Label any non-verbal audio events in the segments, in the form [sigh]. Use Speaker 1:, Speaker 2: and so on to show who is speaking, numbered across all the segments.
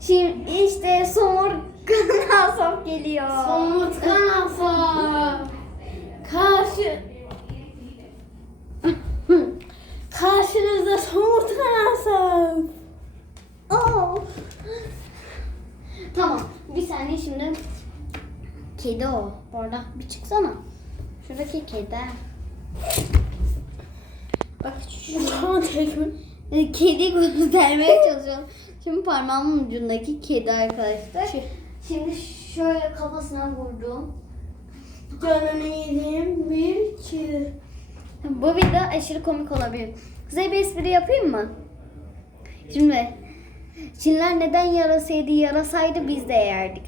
Speaker 1: Şimdi işte somurtkan asap [laughs] geliyor.
Speaker 2: Somurtkan asap. Karşı... Karşınızda somurtkan asap.
Speaker 1: Oo. Tamam. Bir saniye şimdi. Kedi o. Orada bir çıksana. Şuradaki kedi.
Speaker 2: Bak şu an.
Speaker 1: Ee, Kedi göstermeye çalışıyorum. Şimdi parmağımın ucundaki kedi arkadaşlar. Şimdi şöyle kafasına vurdum.
Speaker 2: Canını yediğim bir kedi.
Speaker 1: Bu video aşırı komik olabilir. Size bir espri yapayım mı? Şimdi Çinler neden yarasaydı yarasaydı biz de yerdik.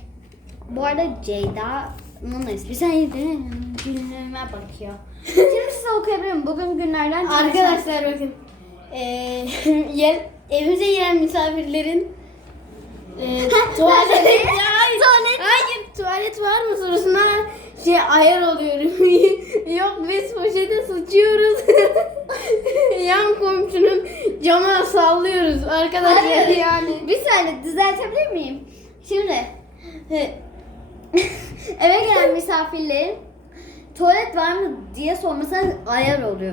Speaker 1: Bu arada Ceyda'nın esprisi neydi? Günlüğüme bakıyor. [laughs] Şimdi size okuyabilirim. Bugün günlerden.
Speaker 2: Arkadaşlar bakın. Ee, [laughs] evimize gelen misafirlerin e, [laughs] tuvalet, [laughs]
Speaker 1: Tuvalet.
Speaker 2: hayır, hayır tuvalet var mı sorusuna şey ayar oluyorum. [laughs] Yok biz poşete sıçıyoruz. Yan komşunun camına sallıyoruz arkadaşlar
Speaker 1: Hayır.
Speaker 2: yani.
Speaker 1: Bir saniye düzeltebilir miyim? Şimdi eve gelen misafirlerin tuvalet var mı diye sormasına ayar oluyor.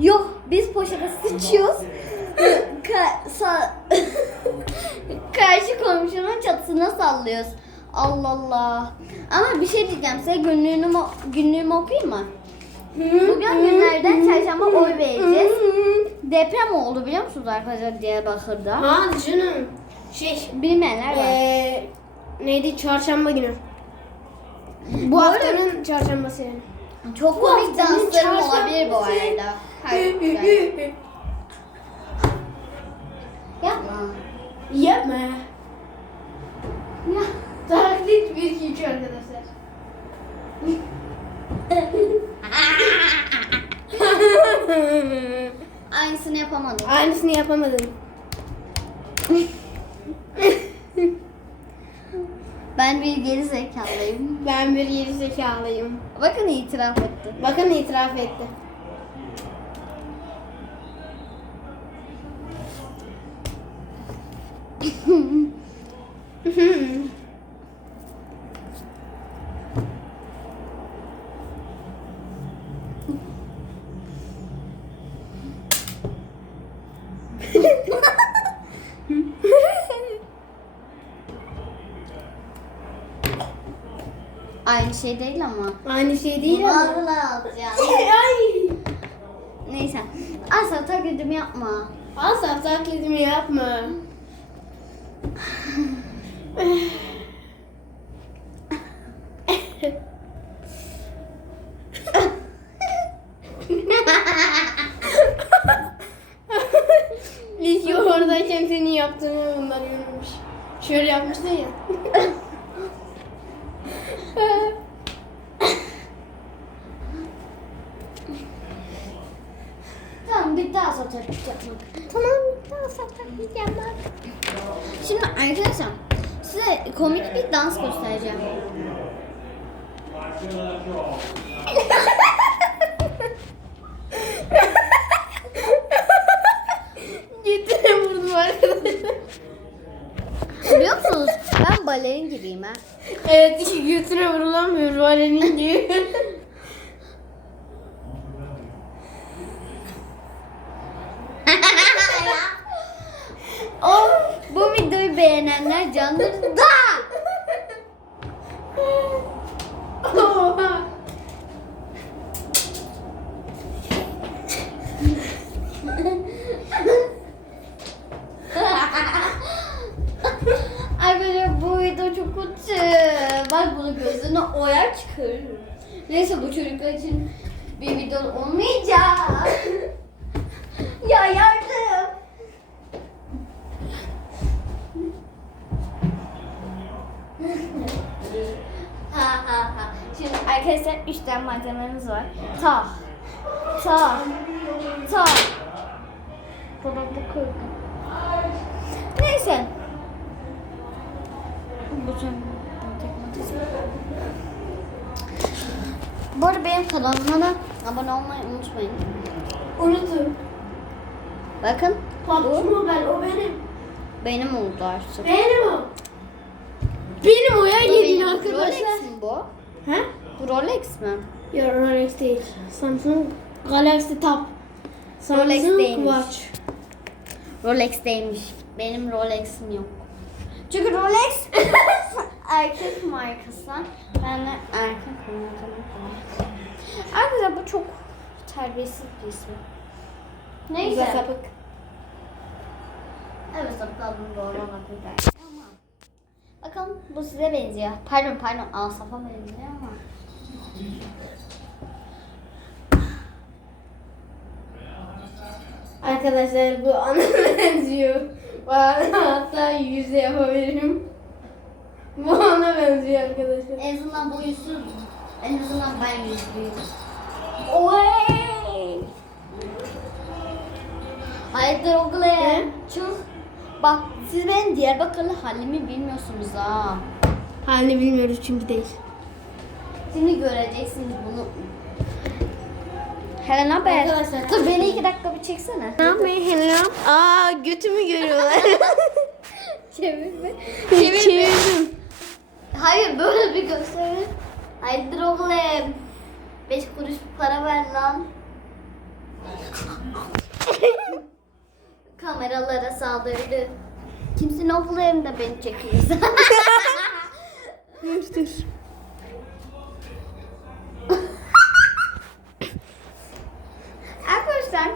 Speaker 1: Yok biz poşete sıçıyoruz. Ka- sa- [laughs] Karşı komşunun çatısına sallıyoruz. Allah Allah. Ama bir şey diyeceğim size günlüğümü, günlüğümü okuyayım mı? Bugün günlerden çarşamba oy vereceğiz. Deprem oldu biliyor musunuz arkadaşlar Diyarbakır'da?
Speaker 2: Ha canım. Şey
Speaker 1: Bilmeyenler var.
Speaker 2: ee, neydi çarşamba günü. Bu
Speaker 1: Bu
Speaker 2: haftanın çarşambası yani.
Speaker 1: Çok komik danslarım olabilir bu arada. Yapma.
Speaker 2: Yapma.
Speaker 1: Ya.
Speaker 2: Taklit 1 2 3 arkadaşlar.
Speaker 1: Aynısını yapamadım.
Speaker 2: Aynısını yapamadım.
Speaker 1: Ben bir geri zekalıyım.
Speaker 2: Ben bir geri zekalıyım.
Speaker 1: Bakın itiraf etti.
Speaker 2: Bakın itiraf etti. [laughs]
Speaker 1: Aynı şey değil ama.
Speaker 2: Aynı şey değil ama.
Speaker 1: Vallahi alacağım. [laughs]
Speaker 2: Ay.
Speaker 1: Neyse. Asla taklidimi yapma.
Speaker 2: Asla taklidimi yapma. İlk oradayken senin yaptığını bunlar görmüş. Şöyle yapmıştın ya.
Speaker 1: Tamam yapmak.
Speaker 2: tamam.
Speaker 1: Şimdi arkadaşlar size komik bir dans göstereceğim.
Speaker 2: Götüne vurdum arkadaşlar.
Speaker 1: Biliyor musunuz? Ben balerin gibiyim ha.
Speaker 2: Evet, götüne vurulamıyor valenin diyor.
Speaker 1: Oh, bu videoyu beğenenler candır da. Arkadaşlar bu video çok kötü. Bak bunu gözüne oyar çıkarır. Neyse bu çocuklar için bir video olmayacak. ya yardım. Arkadaşlar üç tane malzememiz var. Ta. Ta. Ta. Bu kırk. Neyse. Bu arada benim kanalıma da abone olmayı unutmayın.
Speaker 2: Unuttum.
Speaker 1: Bakın
Speaker 2: PUBG Mobile o benim.
Speaker 1: Benim oldu artık.
Speaker 2: Benim o. Benim oya
Speaker 1: Bu
Speaker 2: geliyor arkadaşlar.
Speaker 1: Rolex mi bu?
Speaker 2: Ha?
Speaker 1: Bu Rolex mi?
Speaker 2: Yok Rolex değil. Samsung Galaxy Tab. Samsung
Speaker 1: Rolex değilmiş.
Speaker 2: Watch.
Speaker 1: Rolex değilmiş. Benim Rolex'im yok. Çünkü Rolex [laughs] erkek markası. Ben de erkek markası. Arkadaşlar bu çok terbiyesiz bir isim. Neyse.
Speaker 2: Neyse. Sapık.
Speaker 1: Evet sapıkladım doğru olabilir ama. Bakalım bu size benziyor. Pardon pardon Asaf'a benziyor ama.
Speaker 2: Arkadaşlar bu ana [laughs] benziyor. Hatta yüzde yapabilirim. Bu ana benziyor arkadaşlar.
Speaker 1: En azından yüzsüz. En azından ben yüzlüyüm. Oy! Hayırdır oğlum? Çık. Bak siz benim Diyarbakırlı halimi bilmiyorsunuz ha.
Speaker 2: Halini bilmiyoruz çünkü değil.
Speaker 1: Şimdi göreceksiniz bunu. Hele ne haber?
Speaker 2: Arkadaşlar-
Speaker 1: Dur beni iki dakika bir çeksene.
Speaker 2: Ne yapayım hello? Aa götümü görüyorlar. [laughs]
Speaker 1: Çevirme.
Speaker 2: Çevirdim.
Speaker 1: Hayır böyle bir gösteri. Hayırdır oğlum? Beş kuruş para ver lan. Kameralara saldırdı. Kimsin oğlum da beni çekiyorsun?
Speaker 2: Dur dur.
Speaker 1: Arkadaşlar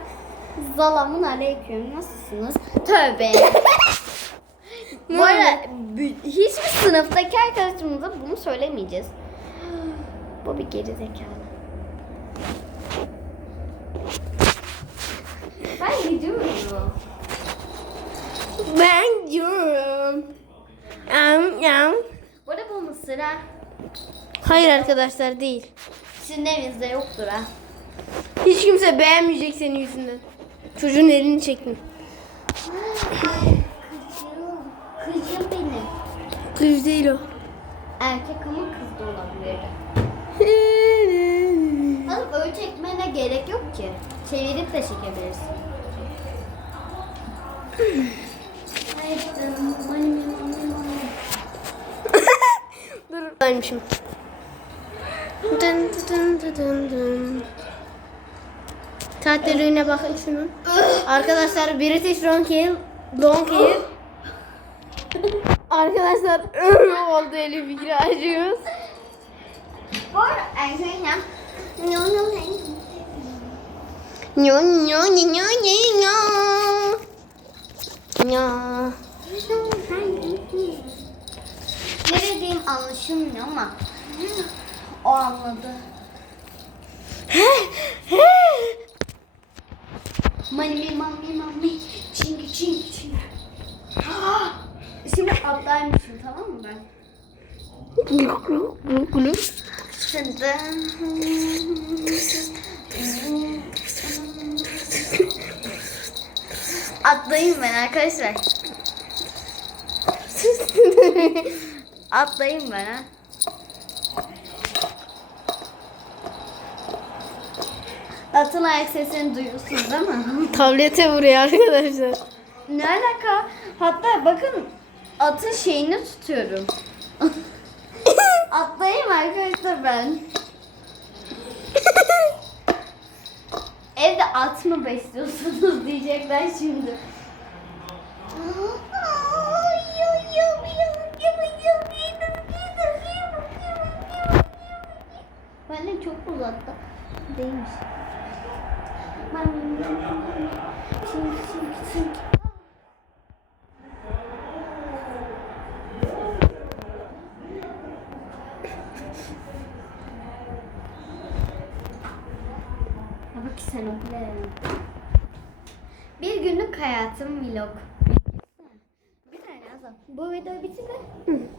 Speaker 1: Zalamun aleyküm nasılsınız? Tövbe. [laughs] Bu bü- hiçbir sınıftaki arkadaşımıza bunu söylemeyeceğiz. Bu bir geri zekalı. Ben gidiyorum.
Speaker 2: Ben diyorum. Am yam.
Speaker 1: Bu arada bu mısır ha.
Speaker 2: Hayır arkadaşlar değil.
Speaker 1: Sizin evinizde yoktur ha.
Speaker 2: Hiç kimse beğenmeyecek senin yüzünden. Çocuğun elini çektin.
Speaker 1: Kızım. Kızım benim.
Speaker 2: Kız değil o.
Speaker 1: Erkek ama kız da olabilirdi. Alıp [laughs] öyle çekmene gerek yok ki. Çevirip de çekebilirsin. Hayır, mani, mani.
Speaker 2: Dur. Aynıymışım. Dın dın dın dın dın. Tatlılığına bakın şunun. Arkadaşlar British Long Hair. Long Hair. Arkadaşlar oldu Elif fikri acıyoruz.
Speaker 1: Nyo, nyo, nyo.
Speaker 2: Nyo nyo nyo nyo nyo nyo. Nyo.
Speaker 1: Ne dediğim anlaşılmıyor ama o anladı. Mani mami mami çingi çingi çingi. Şimdi atlaymışım tamam mı ben? Şimdi atlayayım ben arkadaşlar. [laughs] Atlayayım ben ha. Atın ayak sesini duyuyorsunuz değil mi? [laughs]
Speaker 2: Tablete vuruyor arkadaşlar.
Speaker 1: ne alaka? Hatta bakın atın şeyini tutuyorum. [laughs] Atlayayım arkadaşlar ben. Evde at mı besliyorsunuz [laughs] diyecekler şimdi. Benden çok uzakta. Değilmiş. Ben Çink çink çink. Ha bak sen okula Bir günlük hayatım vlog. Bir tane yazalım. Bu videoyu bitir de.